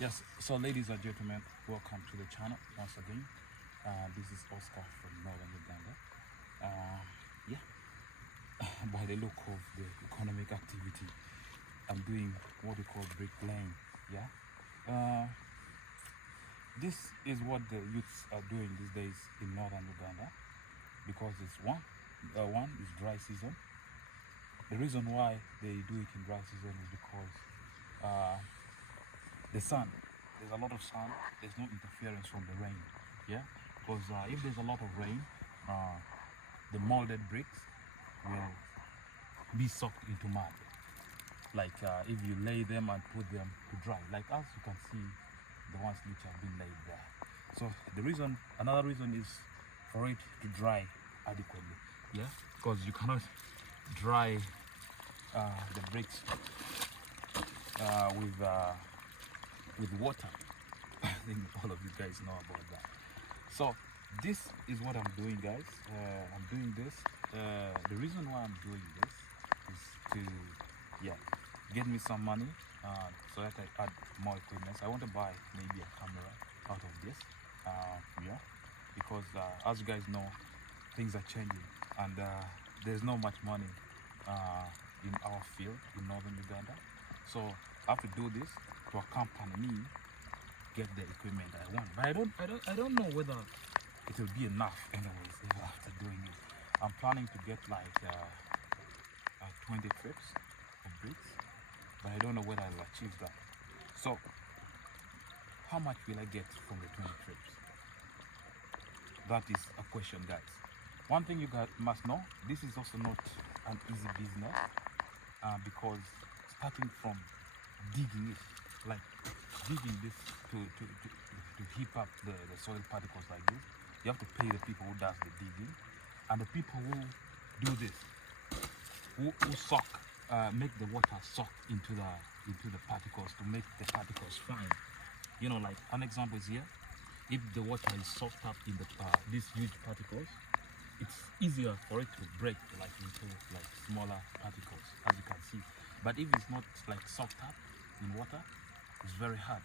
Yes, so ladies and gentlemen, welcome to the channel once again. This is Oscar from Northern Uganda. Yeah, by the look of the economic activity, I'm doing what we call bricklaying. Yeah, this is what the youths are doing these days in Northern Uganda because it's one is dry season. The reason why they do it in dry season is because the sun, there's a lot of sun, there's no interference from the rain. Yeah, because if there's a lot of rain, the molded bricks will be soaked into mud, like if you lay them and put them to dry, like as you can see the ones which have been laid there. So another reason is for it to dry adequately. Yeah, because you cannot dry the bricks with water. I think all of you guys know about that. So this is what I'm doing, guys. I'm doing this. The reason why I'm doing this is to get me some money so that I add more equipment. I want to buy maybe a camera out of this. Because as you guys know, things are changing and there's not much money in our field in Northern Uganda. So I have to do this to accompany me get the equipment I want. But I don't know whether it will be enough anyways after doing it. I'm planning to get like 20 trips of bricks, but I don't know whether I'll achieve that. So how much will I get from the 20 trips? That is a question, guys. One thing you guys must know, this is also not an easy business because starting from digging it, like digging this to heap up the soil particles like this, you have to pay the people who does the digging, and the people who do this, who soak, make the water soak into the particles to make the particles fine. You know, like an example is here. If the water is soaked up in these huge particles, it's easier for it to break like into like smaller particles, as you can see. But if it's not like soaked up in water, it's very hard.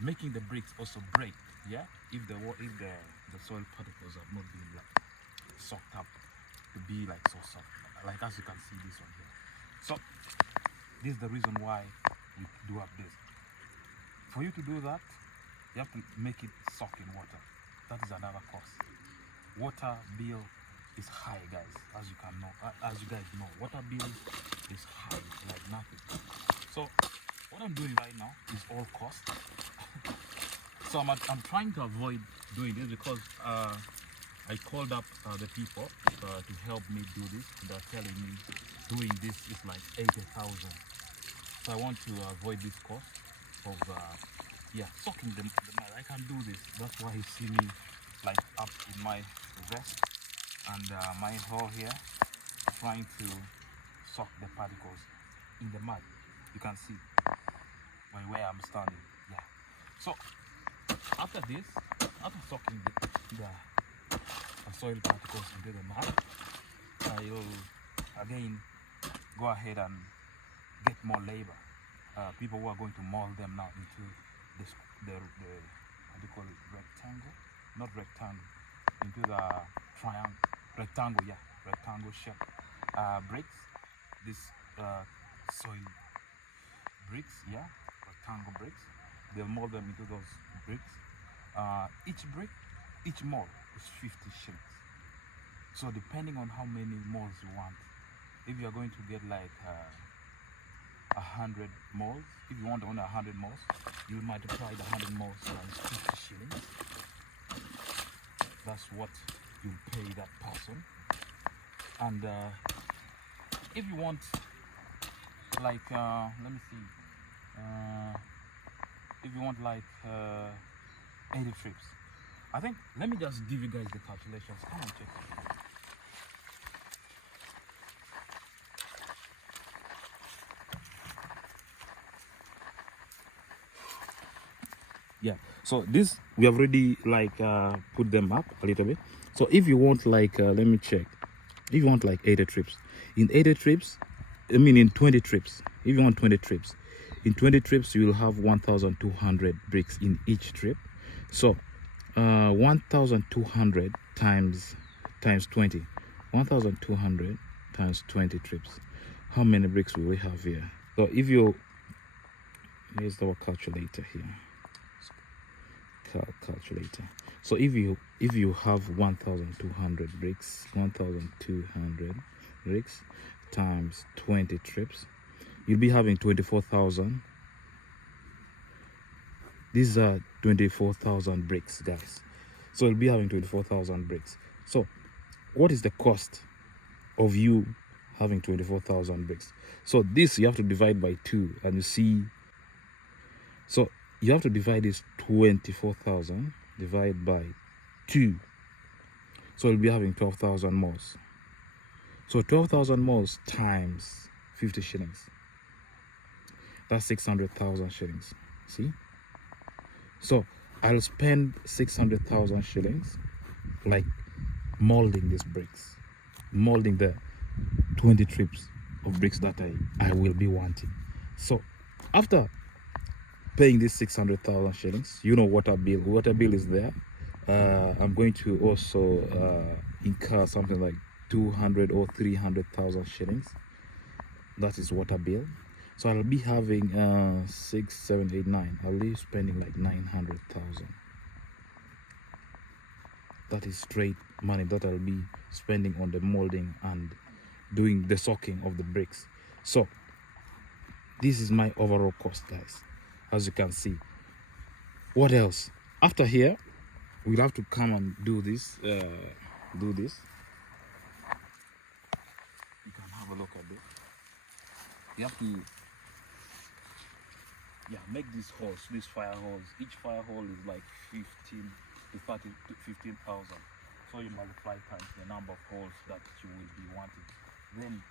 Making the bricks also break, yeah, if the soil particles have not been like soaked up to be like so soft, like as you can see this one here. So this is the reason why we do up this. For you to do that, you have to make it soak in water. That is another cost. Water bill is high, guys, as you guys know. Water bill is high, like nothing. So what I'm doing right now is all cost. So I'm trying to avoid doing this because I called up the people to help me do this. They're telling me doing this is like 80,000. So I want to avoid this cost of soaking the mud. I can do this. That's why you see me like up in my vest and my hole here, trying to soak the particles in the mud. You can see by where I'm standing. Yeah. So after this, after soaking the soil particles into the mud, I'll again go ahead and get more labor. People who are going to mold them now into the how do you call it, rectangle? Not rectangle, into the triangle, rectangle, yeah, rectangle shape bricks. This soil bricks, yeah, rectangle bricks. They'll mold them into those bricks. Each brick, each mold is 50 shillings. So depending on how many molds you want, if you're going to get like 100 molds, if you want only 100 molds, you multiply the 100 molds times 50 shillings. That's what you pay that person. And if you want like let me see, if you want like 80 trips, I think, let me just give you guys the calculations. Come on, check it. Yeah, so this we have already like put them up a little bit. So if you want like let me check, if you want like 80 trips, in 80 trips, I mean in 20 trips, if you want 20 trips, in 20 trips you will have 1,200 bricks in each trip. So 1,200 times 20, 1,200 times 20 trips. How many bricks will we have here? So if you, here's our calculator here, calculator. So if you have 1,200 bricks, 1,200 bricks times 20 trips, you'll be having 24,000. These are 24,000 bricks, guys. So you'll be having 24,000 bricks. So what is the cost of you having 24,000 bricks? So this you have to divide by 2, and you see, so you have to divide this 24,000 divided by 2. So you'll be having 12,000 moles. So 12,000 moles times 50 shillings. That's 600,000 shillings. See? So I'll spend 600,000 shillings like molding these bricks, molding the 20 trips of bricks that I will be wanting. So after paying this 600,000 shillings, you know, water bill is there. I'm going to also incur something like 200 or 300,000 shillings. That is water bill. So I'll be having 6, 7, 8, 9. I'll be spending like 900,000. That is straight money that I'll be spending on the molding and doing the soaking of the bricks. So this is my overall cost, guys, as you can see. What else? After here, we'll have to come and do this. You can have a look at this. You have to make these holes, these fire holes. Each fire hole is like 15 to 30 to 15,000. So you multiply times the number of holes that you will be wanting. Then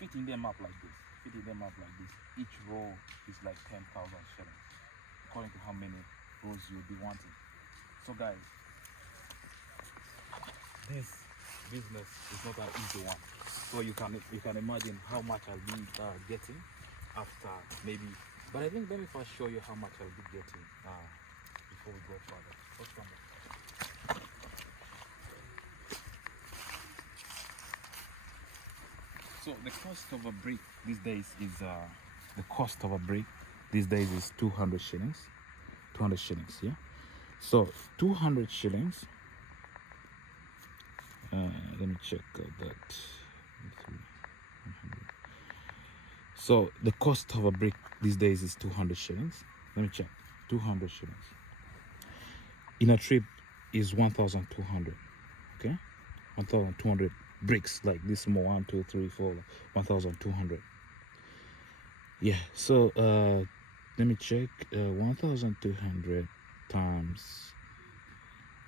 fitting them up like this, each row is like 10,000 shillings, according to how many rows you'll be wanting. So guys, this business is not an easy one. So you can imagine how much I'll be getting after maybe. But I think let me first show you how much I'll be getting before we go further. First one. So the cost of a brick these days is 200 shillings. 200 shillings, yeah. So 200 shillings. Let me check that. So the cost of a brick these days is 200 shillings. Let me check. 200 shillings. In a trip is 1,200. Okay, 1,200 bricks like this. More 1, 2, 3, 4, 1,200. Yeah. So let me check. 1,200 times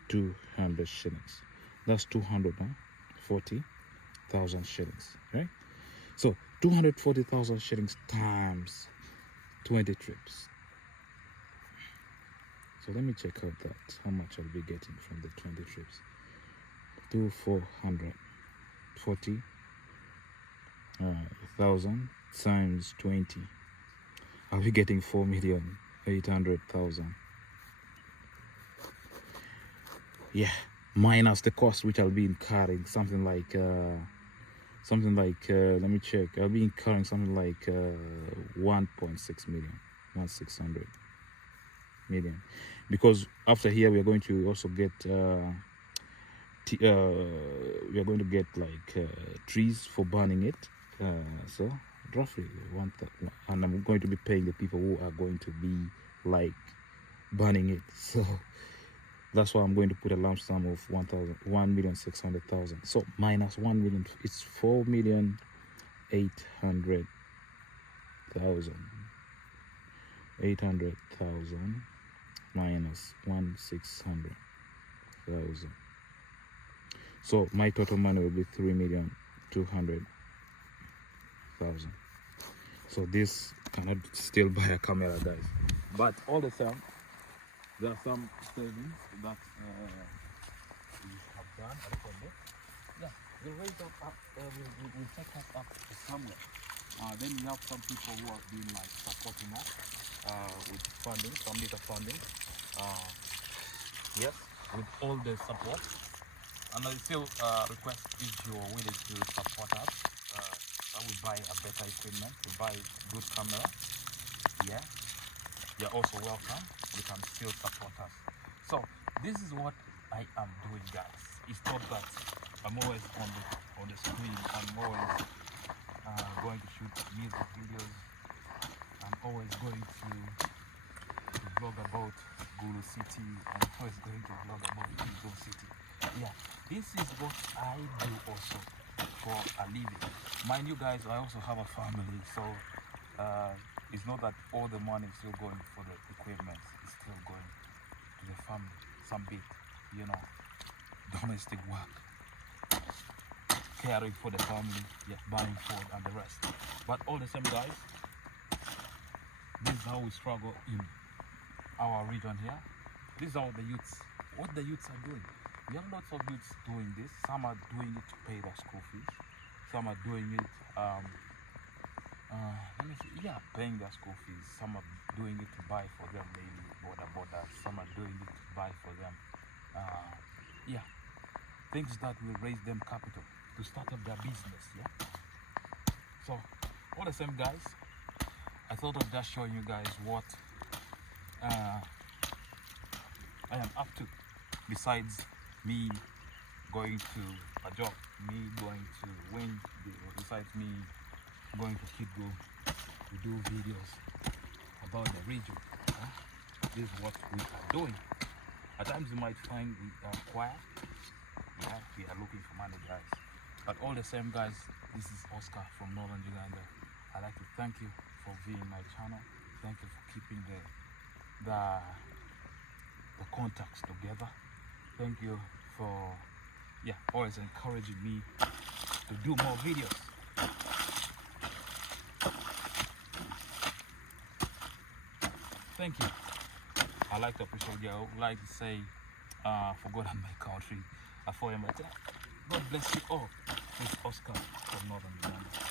200 shillings. That's 240,000 shillings, right? So 240,000 shillings times 20 trips. So let me check out that, how much I'll be getting from the 20 trips. 440,000 times 20. I'll be getting 4,800,000. Yeah, minus the cost which I'll be incurring, something like let me check. I'll be incurring something like 1.6 million, 1,600 million, because after here we are going to also get trees for burning it. So roughly and I'm going to be paying the people who are going to be like burning it. So that's why I'm going to put a lump sum of 1,600,000. So minus 1 million, it's 4,800,000. 800,000 minus 1,600,000. So my total money will be 3,200,000. So this cannot still buy a camera, guys. But all the same, there are some savings that we have done a little bit. Yeah, the rate of up will take us up to somewhere. Then we have some people who have been like supporting us with funding, some little funding. Yes, with all the support. And I still request if you're willing to support us, I will buy a better equipment, we buy good camera. Yeah, you're also welcome. You can still support us. So this is what I am doing, guys. It's not that I'm always on the screen. I'm always going to shoot music videos. I'm always going to vlog about Gulu City. I'm always going to vlog about Gulu City. Yeah, this is what I do also for a living. Mind you guys, I also have a family, so it's not that all the money is still going for the equipment. It's still going to the family, some bit, you know, domestic work, caring for the family, yeah, buying food and the rest. But all the same, guys, this is how we struggle in our region here. This is how the youths, what the youths are doing. We have lots of youths doing this. Some are doing it to pay their school fees. Some are doing it, paying their school fees. Some are doing it to buy for them, maybe border. Some are doing it to buy for them, things that will raise them capital to start up their business. Yeah. So, all the same, guys, I thought of just showing you guys what I am up to, besides me going to a job, me going to win, besides me going to Kidgo to do videos about the region. This is what we are doing. At times you might find we are quiet. Yeah, we are looking for money, guys. But all the same, guys, this is Oscar from Northern Uganda. I'd like to thank you for viewing my channel. Thank you for keeping the contacts together. Thank you for always encouraging me to do more videos. Thank you. I like to appreciate you. I would like to say for God and my country, for my God bless you all. This is Oscar from Northern Uganda.